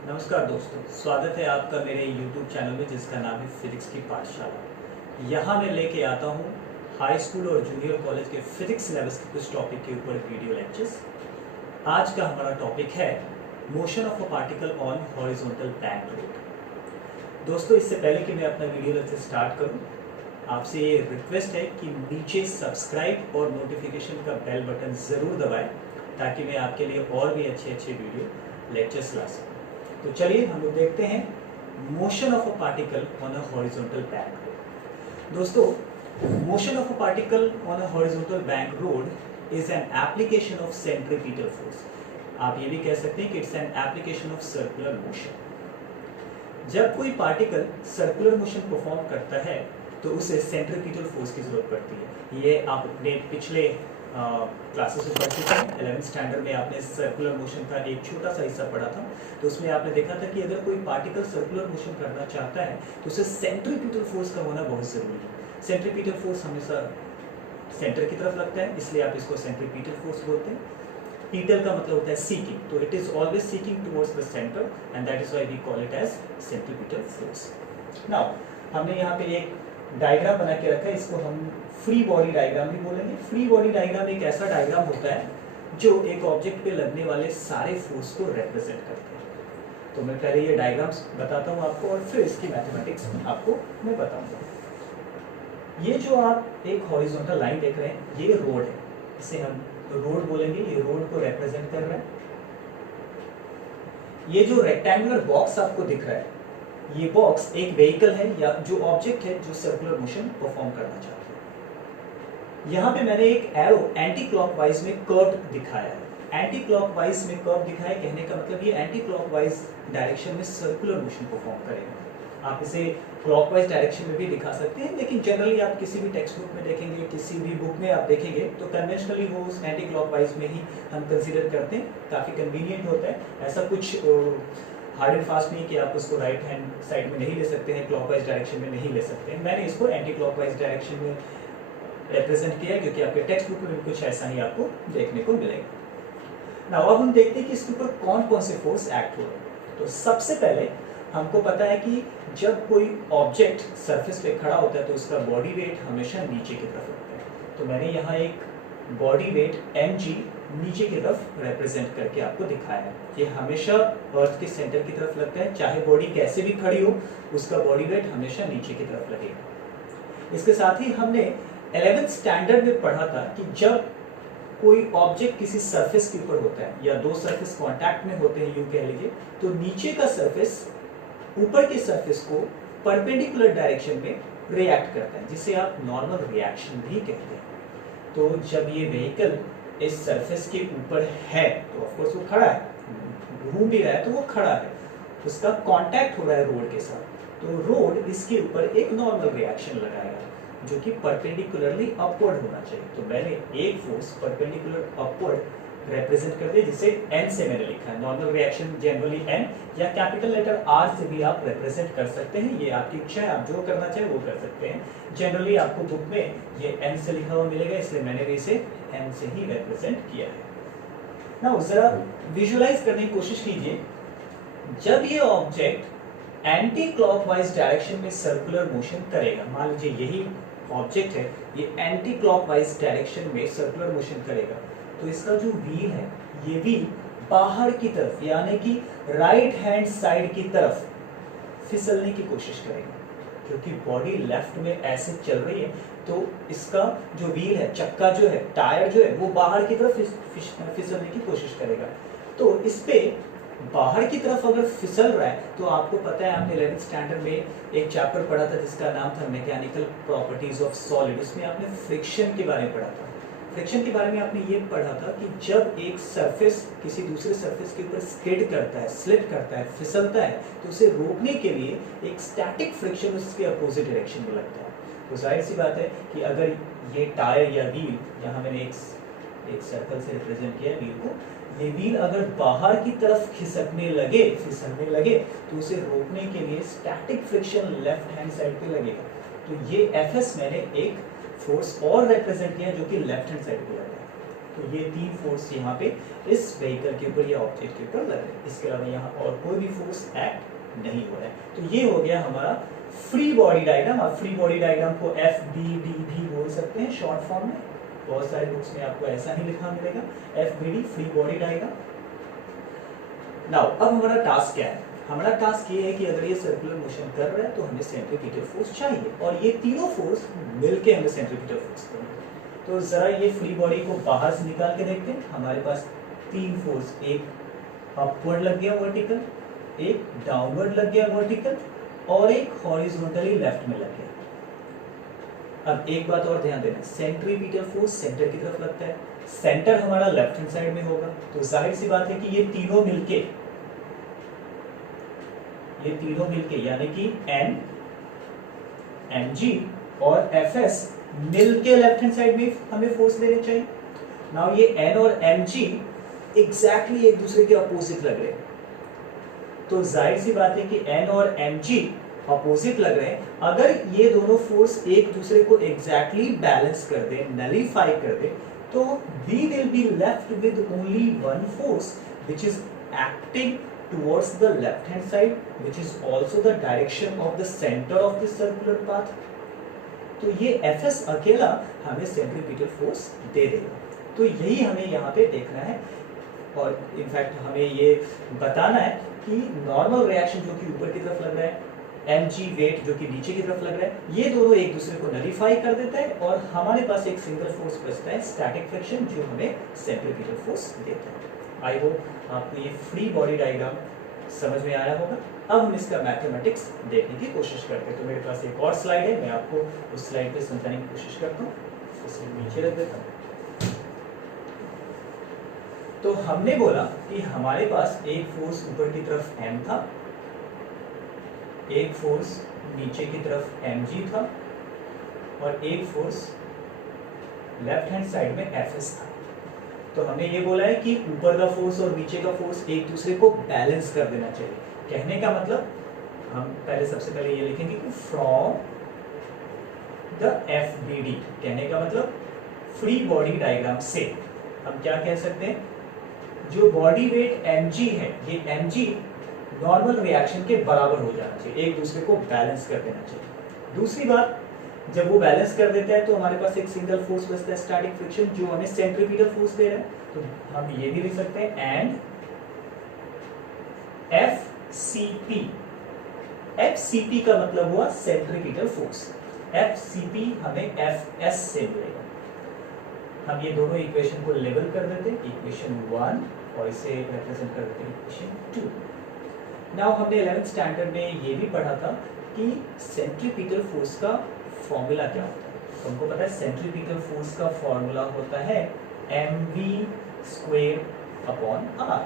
नमस्कार दोस्तों, स्वागत है आपका मेरे YouTube चैनल में जिसका नाम है फिजिक्स की पाठशाला। यहाँ मैं लेके आता हूँ हाई स्कूल और जूनियर कॉलेज के फिजिक्स सिलेबस के कुछ टॉपिक के ऊपर वीडियो लेक्चर्स। आज का हमारा टॉपिक है motion of a particle on horizontal bank road. दोस्तों, इससे पहले कि मैं अपना वीडियो लेक्चर स्टार्ट करूँ, आपसे ये रिक्वेस्ट है कि नीचे सब्सक्राइब और नोटिफिकेशन का बेल बटन ज़रूर दबाएं ताकि मैं आपके लिए और भी अच्छे अच्छे वीडियो लेक्चर्स ला सकूँ। तो चलिए हम लोग देखते हैं motion of a particle on a horizontal bank road. दोस्तों, motion of a particle on a horizontal bank road is an application of centripetal force. आप ये भी कह सकते हैं कि it's an application of circular motion. जब कोई पार्टिकल सर्कुलर मोशन परफॉर्म करता है तो उसे सेंट्रीपिटल फोर्स की जरूरत पड़ती है। ये आप अपने पिछले क्लासेस में पढ़ चुके हैं। 11th स्टैंडर्ड में आपने सर्कुलर मोशन का एक छोटा सा हिस्सा पढ़ा था, तो उसमें आपने देखा था कि अगर कोई पार्टिकल सर्कुलर मोशन करना चाहता है तो उसे सेंट्रीपिटल फोर्स का होना बहुत ज़रूरी है। सेंट्रीपिटल फोर्स हमेशा सेंटर की तरफ लगता है, इसलिए आप इसको सेंट्रीपिटल फोर्स बोलते हैं। पीटल का मतलब होता है सीकिंग, तो it is always seeking towards the centre and that is why we call it as centripetal force. Now हमने यहाँ पे एक डायग्राम बना के रखा है, इसको हम फ्री बॉडी डायग्राम भी बोलेंगे। फ्री बॉडी डायग्राम एक ऐसा डायग्राम होता है जो एक ऑब्जेक्ट पे लगने वाले सारे फोर्स को रिप्रेजेंट करते हैं। तो मैं पहले ये डायग्राम्स बताता हूँ आपको और फिर इसकी मैथमेटिक्स आपको मैं बताऊंगा। ये जो आप एक हॉरिजॉन्टल लाइन देख रहे हैं, ये रोड है, इसे हम रोड बोलेंगे। ये रोड को रिप्रेजेंट कर रहा है। ये जो रेक्टेंगुलर बॉक्स आपको दिख रहा है, ये बॉक्स एक व्हीकल है या जो ऑब्जेक्ट है जो सर्कुलर मोशन परफॉर्म करना चाहता है। यहाँ पे मैंने एक एरो एंटी क्लॉकवाइज में कर्व दिखाया है। एंटी क्लॉकवाइज में कर्व दिखाया, कहने का मतलब ये एंटी क्लॉकवाइज डायरेक्शन में सर्कुलर मोशन परफॉर्म करेगा। आप इसे क्लॉकवाइज डायरेक्शन में भी दिखा सकते हैं, लेकिन जनरली आप किसी भी टेक्स्ट बुक में देखेंगे, किसी भी बुक में आप देखेंगे तो कन्वेंशनली वो एंटी क्लॉकवाइज में ही हम कंसिडर करते हैं। काफ़ी कन्वीनियंट होता है। ऐसा कुछ हार्ड एंड फास्ट नहीं कि आप उसको राइट हैंड साइड में नहीं ले सकते हैं, क्लॉकवाइज डायरेक्शन में नहीं ले सकते हैं। मैंने इसको एंटी क्लॉकवाइज डायरेक्शन में रिप्रेजेंट किया है क्योंकि आपके टेक्स्ट बुक में भी कुछ ऐसा ही आपको देखने को मिलेगा। नाउ अब हम देखते हैं कि इसके ऊपर कौन कौन से फोर्स एक्ट हो रहे हैं। तो सबसे पहले हमको पता है कि जब कोई ऑब्जेक्ट सरफेस पे खड़ा होता है तो उसका बॉडी वेट हमेशा नीचे की तरफ होता है। तो मैंने यहाँ एक बॉडी वेट mg नीचे की तरफ रिप्रेजेंट करके आपको दिखाया है। ये हमेशा अर्थ के सेंटर की तरफ लगता है, चाहे बॉडी कैसे भी खड़ी हो, उसका बॉडी वेट हमेशा नीचे की तरफ लगेगा। इसके साथ ही हमने 11th स्टैंडर्ड में पढ़ा था कि जब कोई ऑब्जेक्ट किसी सरफेस के ऊपर होता है या दो सरफेस कांटेक्ट में होते हैं, यूं कह लीजिए, तो नीचे का सरफेस ऊपर के सरफेस को परपेंडिकुलर डायरेक्शन में रिएक्ट करता है, जिसे आप नॉर्मल रिएक्शन भी कहते हैं। तो जब ये व्हीकल इस सरफेस के ऊपर है तो ऑफ कोर्स वो खड़ा है, घूम भी रहा है तो वो खड़ा है, उसका कांटेक्ट हो रहा है रोड के साथ, तो रोड इसके ऊपर एक नॉर्मल रिएक्शन लगाएगा जो कि परपेंडिकुलरली अपवर्ड होना चाहिए। तो मैंने एक फोर्स परपेंडिकुलर अपवर्ड रिप्रेजेंट कर दिया, जिसे n से मैंने लिखा है। नॉर्मल रिएक्शन जनरली n या कैपिटल लेटर r से भी आप रिप्रेजेंट कर सकते हैं, ये आपकी इच्छा है, आप जो करना चाहे वो कर सकते हैं। जनरली आपको बुक में ये n से लिखा हुआ मिलेगा, इसलिए मैंने भी इसे n से ही रिप्रेजेंट किया है। नाउ जरा विजुअलाइज करने की कोशिश कीजिए, जब ये ऑब्जेक्ट एंटी क्लॉकवाइज डायरेक्शन में सर्कुलर मोशन करेगा, मान लीजिए यही ऑब्जेक्ट है, ये एंटी क्लॉकवाइज डायरेक्शन में सर्कुलर मोशन करेगा, तो इसका जो व्हील है, ये व्हील बाहर की तरफ यानी कि राइट हैंड साइड की तरफ फिसलने की कोशिश करेगा। क्योंकि बॉडी लेफ्ट में ऐसे चल रही है तो इसका जो व्हील है, चक्का जो है, टायर जो है, वो बाहर की तरफ फिसलने की कोशिश करेगा। तो इस पे बाहर की तरफ अगर फिसल रहा है तो आपको पता है, आपने 11th स्टैंडर्ड में एक चैप्टर पढ़ा था जिसका नाम था मैकेनिकल प्रॉपर्टीज ऑफ सॉलिड। उसमें आपने फ्रिक्शन के बारे में पढ़ा था। फ्रिक्शन के बारे में आपने ये पढ़ा था कि जब एक सरफेस किसी दूसरे सरफेस के ऊपर स्किड करता है, स्लिप करता है, फिसलता है, तो उसे रोकने के लिए एक स्टैटिक फ्रिक्शन उसके अपोजिट डायरेक्शन में लगता है। तो जाहिर सी बात है कि अगर ये टायर या व्हील, यहाँ मैंने एक सर्कल से रिप्रेजेंट किया व्हील को, ये व्हील अगर बाहर की तरफ खिसकने लगे, फिसलने लगे, तो उसे रोकने के लिए static friction left hand side पे लगेगा। तो ये Fs मैंने एक फोर्स और रिप्रेजेंट किया जो कि लेफ्ट हैंड साइड पे लग रहा है। तो ये 3 फोर्स यहाँ पे इस व्हीकल के ऊपर या ऑब्जेक्ट के ऊपर लग रहे हैं। इसके अलावा यहाँ और कोई भी फोर्स एक्ट नहीं हो रहा है। तो ये हो गया हमारा फ्री बॉडी डायग्राम। आप फ्री बॉडी डायग्राम को FBD भी बोल सकते हैं शॉर्ट फॉर्म में। बहुत सारे बुक्स में आपको ऐसा ही लिखा मिलेगा, FBD, free body diagram. Now अब हमारा टास्क क्या है? हमारा टास्क ये है कि अगर ये सर्कुलर मोशन कर रहा है तो हमें सेंट्रीपिटल फोर्स चाहिए, और ये तीनों फोर्स मिलके हमें सेंट्रीपिटल फोर्स देंगे। तो जरा ये फ्री बॉडी को बाहर से निकाल के देखते हैं। हमारे पास 3 फोर्स, एक अपवर्ड लग गया वर्टिकल, एक डाउनवर्ड लग गया वर्टिकल, और एक हॉरिजॉन्टली लेफ्ट में लग गया। अब एक बात और ध्यान देना, सेंट्रीपिटल फोर्स सेंटर की तरफ लगता है, सेंटर हमारा लेफ्ट हैंड साइड में होगा। तो जाहिर सी बात है कि ये तीनों मिलके यानी कि N, Mg और Fs मिलके लेफ्ट हैंड साइड में हमें फोर्स देने चाहिए। नाउ ये N और Mg एग्जैक्टली एक दूसरे के अपोजिट लग रहे हैं, तो जाहिर सी बात है कि N और Mg अपोजिट लग रहे हैं। अगर ये दोनों फोर्स एक दूसरे को एग्जैक्टली बैलेंस कर दे, नलीफाई कर दे, तो we will be left with only one force which is acting towards the left hand side, which is also the direction of the center of the circular path. तो ये Fs अकेला हमें centripetal force दे देगा। तो यही हमें यहाँ पे देखना है, और इनफैक्ट हमें ये बताना है कि नॉर्मल रिएक्शन जो कि ऊपर की तरफ लग रहा है, Mg वेट जो कि नीचे की तरफ लग रहा है, ये दोनों एक दूसरे को नलीफाई कर देता है, और हमारे पास एक सिंगल फोर्स बचता है, स्टैटिक फ्रिक्शन, जो हमें सेंट्रीपिटल फोर्स देता है। आई होप आपको ये फ्री बॉडी डायग्राम समझ में आया होगा। अब हम इसका मैथमेटिक्स देखने की कोशिश करते हैं। तो मेरे पास एक और स्लाइड है, मैं आपको उस स्लाइड पे समझाने की कोशिश करता हूँ। इसे नीचे रख देता हूँ। तो हमने बोला कि हमारे पास एक फोर्स ऊपर की तरफ M था, एक फोर्स नीचे की तरफ Mg था, और एक फोर्स लेफ्ट हैंड साइड में Fs था। तो हमने ये बोला है कि ऊपर का फोर्स और नीचे का फोर्स एक दूसरे को बैलेंस कर देना चाहिए। कहने का मतलब, हम सबसे पहले ये लिखेंगे कि फ्रॉम द FBD, कहने का मतलब फ्री बॉडी डायग्राम से हम क्या कह सकते हैं, जो बॉडी वेट Mg है, ये Mg नॉर्मल रिएक्शन के बराबर हो जाना चाहिए, एक दूसरे को बैलेंस कर देना चाहिए। दूसरी बात, जब वो बैलेंस कर देता है तो हमारे पास एक सिंगल फोर्स बचता है, स्टैटिक फ्रिक्शन, जो हमें सेंट्रीपिटल फोर्स दे रहा है। तो हम ये भी लिख सकते हैं एंड FCP। FCP का मतलब हुआ सेंट्रीपिटल फोर्स, FCP हमें Fs से मिलेगा। हम ये दोनों इक्वेशन को लेबल कर देते हैं, इक्वेशन 1, और इसे रिप्रेजेंट कर देते हैं इक्वेशन 2। नाउ हमने 11th स्टैंडर्ड में ये भी पढ़ा था कि सेंट्रीपिटल फोर्स का फॉर्मूला क्या होता है। तो हमको पता है सेंट्रीपिटल फोर्स का फॉर्मूला होता है mv² upon r,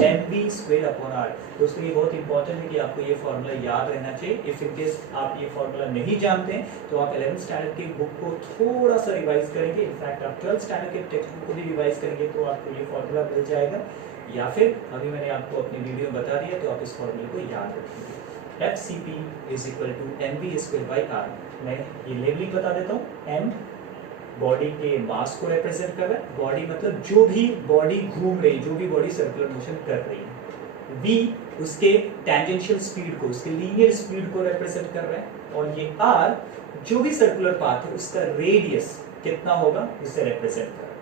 mv² upon r। दोस्तों ये बहुत इंपॉर्टेंट है कि आपको ये फॉर्मूला याद रहना चाहिए। इफ इन केस आप ये फॉर्मूला नहीं जानते हैं तो आप 11th स्टैंडर्ड की बुक को थोड़ा सा रिवाइज करेंगे, इनफैक्ट आप 12th स्टैंडर्ड के टेक्स्ट बुक को भी रिवाइज करेंगे तो आपको ये फॉर्मूला मिल जाएगा, या फिर अभी मैंने आपको अपनी वीडियो में बता दिया तो आप इस फॉर्मूले को याद रखेंगे। FCP = mv²/r। मैं ये लेबलिंग बता देता हूँ। m बॉडी के मास को रिप्रेजेंट कर रहा है, बॉडी मतलब जो भी बॉडी घूम रही, जो भी बॉडी सर्कुलर मोशन कर रही है। v उसके टेंजेंशियल स्पीड को, उसके लीनियर स्पीड को रिप्रेजेंट कर रहा है, और ये r जो भी सर्कुलर पाथ है उसका रेडियस कितना होगा उसे रिप्रेजेंट कर रहा है।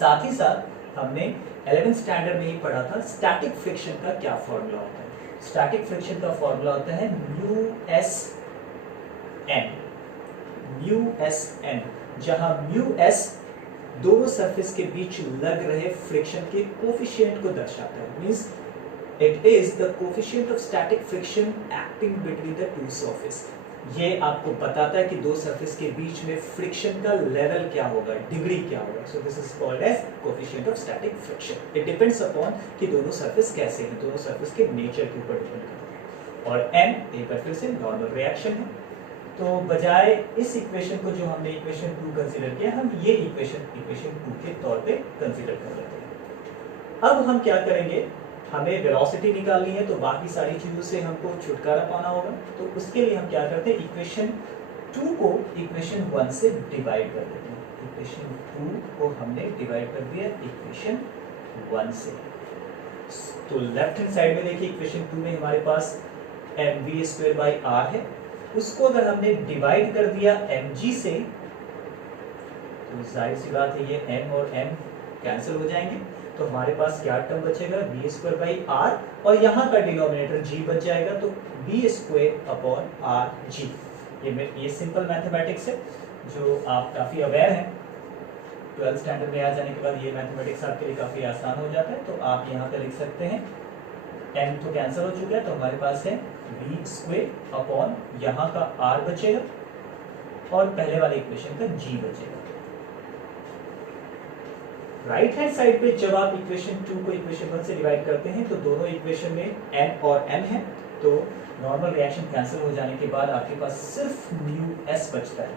साथ ही साथ हमने 11th स्टैंडर्ड में ही पढ़ा था स्टैटिक फ्रिक्शन का क्या फॉर्मूला होता है। स्टैटिक फ्रिक्शन का फॉर्मूला होता है μSn, जहां μs दोनों सरफेस के बीच लग रहे फ्रिक्शन के कोफिशिएंट को दर्शाता है। Means it is the coefficient of static friction acting between the two surface. ये आपको बताता है कि दो सरफेस के बीच में फ्रिक्शन का लेवल क्या होगा, डिग्री क्या होगा। So this is called as coefficient of static friction. It depends upon कि दोनों सरफेस कैसे हैं, दोनों सरफेस के नेचर के ऊपर डिपेंड करता है। और n एक बार फिर से नॉर्मल रिएक्शन है, तो बजाय इस इक्वेशन को जो हमने इक्वेशन 2 कंसीडर किया, हम ये इक्वेशन 2 के तौर पे कंसीडर कर लेते हैं। अब हम क्या करेंगे, हमें वेलोसिटी निकालनी है, तो बाकी सारी चीजों से हमको छुटकारा पाना होगा। तो उसके लिए हम क्या करते हैं, इक्वेशन 2 को इक्वेशन 1 से डिवाइड कर देते हैं। इक्वेशन 2 को हमने डिवाइड कर दिया इक्वेशन 1 से। तो लेफ्ट हैंड साइड में देखिए इक्वेशन 2 में हमारे पास mv²/r है, उसको अगर हमने डिवाइड कर दिया mg से तो जाहिर सी बात है ये m और m कैंसिल हो जाएंगे, तो हमारे पास क्या टर्म बचेगा v²/r और यहाँ का डिनोमिनेटर g बच जाएगा, तो v²/rg। ये सिंपल मैथमेटिक्स है जो आप काफ़ी अवेयर हैं। 12th स्टैंडर्ड में आ जाने के बाद ये मैथमेटिक्स आपके लिए काफ़ी आसान हो जाता है। तो आप यहाँ पे लिख सकते हैं m तो कैंसिल हो चुका है, तो हमारे पास है v² यहाँ का r बचेगा और पहले वाले इक्वेशन का g बचेगा। राइट हैंड साइड पे जब आप इक्वेशन 2 को इक्वेशन 1 से डिवाइड करते हैं तो दोनों इक्वेशन में n और m है, तो नॉर्मल रिएक्शन कैंसिल हो जाने के बाद आपके पास सिर्फ μs बचता है।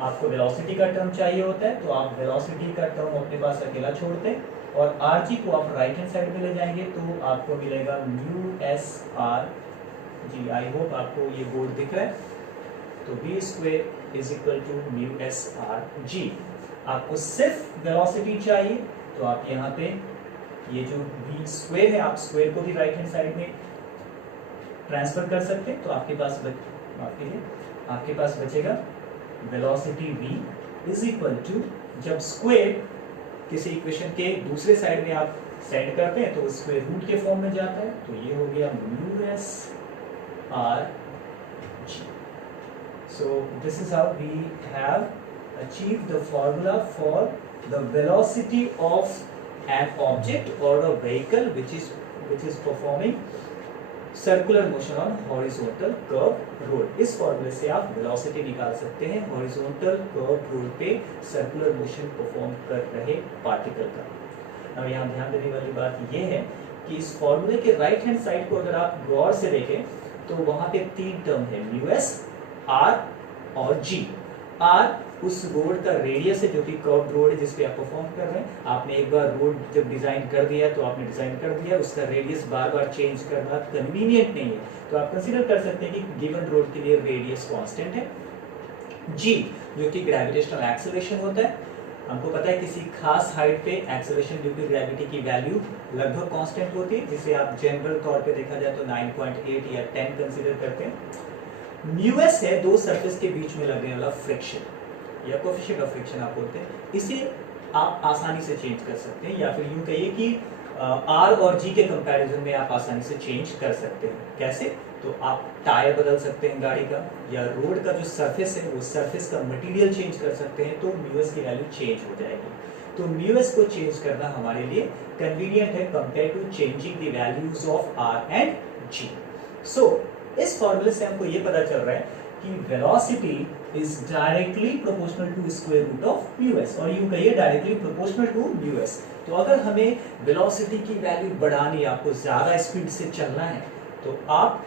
आपको वेलोसिटी का टर्म चाहिए होता है, तो आप वेलोसिटी का टर्म अपने पास अकेला छोड़ते हैं और rg को आप राइट हैंड साइड में ले जाएंगे तो आपको मिलेगा μsrg। आई होप आपको ये बोर्ड दिख रहा है। तो v² μsrg। आपको सिर्फ वेलोसिटी चाहिए, तो आप यहाँ पे ये जो v² है आप स्क्वायर को भी राइट हैंड साइड में ट्रांसफर कर सकते हैं, तो आपके पास बचेगा वेलोसिटी v जब स्क्वायर किसी इक्वेशन के दूसरे साइड में आप सेट करते हैं तो वो स्क्वायर रूट के फॉर्म में जाता है, तो ये हो गया μsrg। So this is how we have achieved the formula for the velocity of an object or a vehicle which is performing circular motion on horizontal curve road. इस फॉर्मूले से आप वेलोसिटी निकाल सकते हैं हॉरिजॉन्टल कर्व रोड पे circular motion perform कर रहे पार्टिकल का। अब यहाँ ध्यान देने वाली बात यह है कि इस फॉर्मूले के राइट हैंड साइड को अगर आप गौर से देखें तो वहां पे तीन टर्म है μs, r और g। r उस रोड का रेडियस है जो कि कर्व रोड है जिसपे आप परफॉर्म कर रहे हैं। आपने एक बार रोड जब डिजाइन कर दिया तो आपने डिजाइन कर दिया, उसका रेडियस बार बार चेंज करना कन्वीनियंट नहीं है, तो आप कंसीडर कर सकते हैं कि गिवन रोड के लिए रेडियस कांस्टेंट है। g जो कि ग्रेविटेशनल एक्सेलरेशन होता है, हमको पता है किसी खास हाइट पे एक्सेलरेशन ड्यू टू ग्रेविटी की वैल्यू लगभग कांस्टेंट होती है, जिसे आप जनरल तौर पे देखा जाए तो 9.8 या 10 कंसीडर करते हैं। μs है दो सरफेस के बीच में लगने वाला फ्रिक्शन या कोएफिशिएंट ऑफ फ्रिक्शन आप बोलते हैं, इसे आप आसानी से चेंज कर सकते हैं, या फिर यूं कहिए कि r और g के कंपैरिजन में आप आसानी से चेंज कर सकते हैं। कैसे? तो आप टायर बदल सकते हैं गाड़ी का, या रोड का जो सरफेस है वो सरफेस का मटेरियल चेंज कर सकते हैं, तो μs की वैल्यू चेंज हो जाएगी। तो μs को चेंज करना हमारे लिए कन्वीनियंट है compare to changing the values of r and g। So इस फॉर्मूले से हमको ये पता चल रहा है कि velocity is directly proportional to square root of μs, और यूं कहिए डायरेक्टली प्रोपोर्शनल टू μs। तो अगर हमें वेलोसिटी की वैल्यू बढ़ानी, आपको ज्यादा स्पीड से चलना है तो आप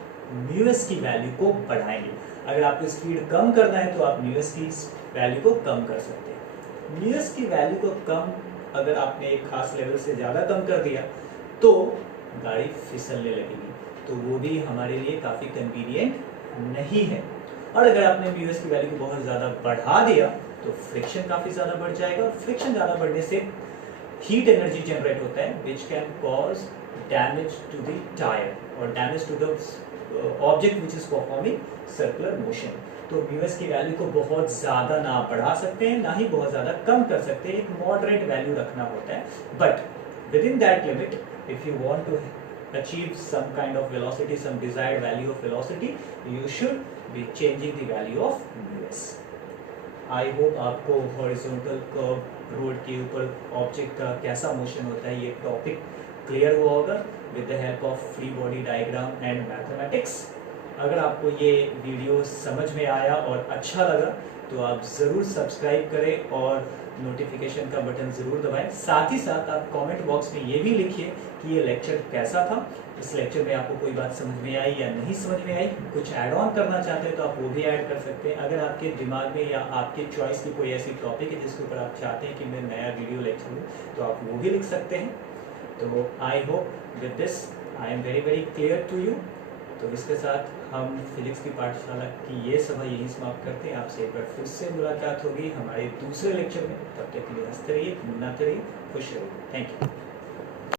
μs की वैल्यू को बढ़ाएंगे। अगर आपको स्पीड कम करना है तो आप μs की वैल्यू को कम कर सकते हैं। μs की वैल्यू को कम अगर आपने एक खास लेवल से ज्यादा कम कर दिया तो गाड़ी फिसलने लगेगी, तो वो भी हमारे लिए काफी कन्वीनियंट नहीं है। और अगर आपने μs की वैल्यू को बहुत ज्यादा बढ़ा दिया तो फ्रिक्शन काफी ज्यादा बढ़ जाएगा, और फ्रिक्शन ज्यादा बढ़ने से हीट एनर्जी जनरेट होता है which can cause damage to the tyre और damage to the object which is performing circular motion. तो μs की वैल्यू को बहुत ज्यादा ना बढ़ा सकते हैं, ना ही बहुत ज्यादा कम कर सकते हैं, एक मॉडरेट वैल्यू रखना होता है। But within that limit if you want to achieve some kind of velocity, some desired value of velocity, you should be changing the value of μs। I hope आपको horizontal curve road के ऊपर object का कैसा motion होता है ये topic clear हुआ होगा with the help of free body diagram and mathematics। अगर आपको ये वीडियो समझ में आया और अच्छा लगा तो आप ज़रूर सब्सक्राइब करें और नोटिफिकेशन का बटन ज़रूर दबाएं। साथ ही साथ आप कमेंट बॉक्स में ये भी लिखिए कि ये लेक्चर कैसा था, इस लेक्चर में आपको कोई बात समझ में आई या नहीं समझ में आई, कुछ ऐड ऑन करना चाहते हैं तो आप वो भी ऐड कर सकते हैं। अगर आपके दिमाग में या आपके चॉइस की कोई ऐसी टॉपिक है जिसके ऊपर आप चाहते हैं कि मैं नया वीडियो लेक्चर दूँ तो आप वो भी लिख सकते हैं। तो I hope with this I am very very clear to you. तो इसके साथ हम फिजिक्स की पाठशाला की ये सभा यहीं समाप्त करते हैं। आपसे एक बार फिर से मुलाकात होगी हमारे दूसरे लेक्चर में। तब तक के लिए हंसते रहिए, मुन्नाते रहिए, खुश रहिए। Thank you.